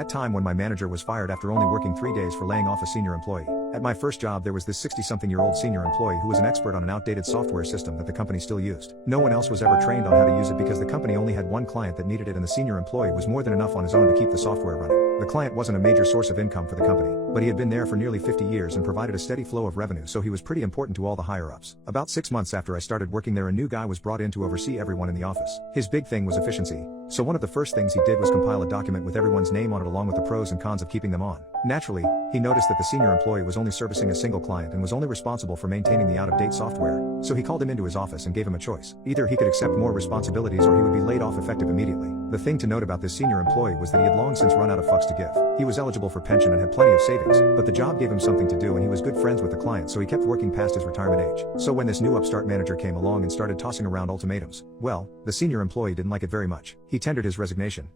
That time when my manager was fired after only working 3 days for laying off a senior employee. At my first job there was this 60-something-year-old senior employee who was an expert on an outdated software system that the company still used. No one else was ever trained on how to use it because the company only had one client that needed it, and the senior employee was more than enough on his own to keep the software running. The client wasn't a major source of income for the company, but he had been there for nearly 50 years and provided a steady flow of revenue, so he was pretty important to all the higher-ups. About 6 months after I started working there, a new guy was brought in to oversee everyone in the office. His big thing was efficiency, so one of the first things he did was compile a document with everyone's name on it along with the pros and cons of keeping them on. Naturally, he noticed that the senior employee was only servicing a single client and was only responsible for maintaining the out-of-date software, so he called him into his office and gave him a choice. Either he could accept more responsibilities or he would be laid off effective immediately. The thing to note about this senior employee was that he had long since run out of fucks to give. He was eligible for pension and had plenty of savings, but the job gave him something to do and he was good friends with the client, so he kept working past his retirement age. So when this new upstart manager came along and started tossing around ultimatums, well, the senior employee didn't like it very much. He tendered his resignation.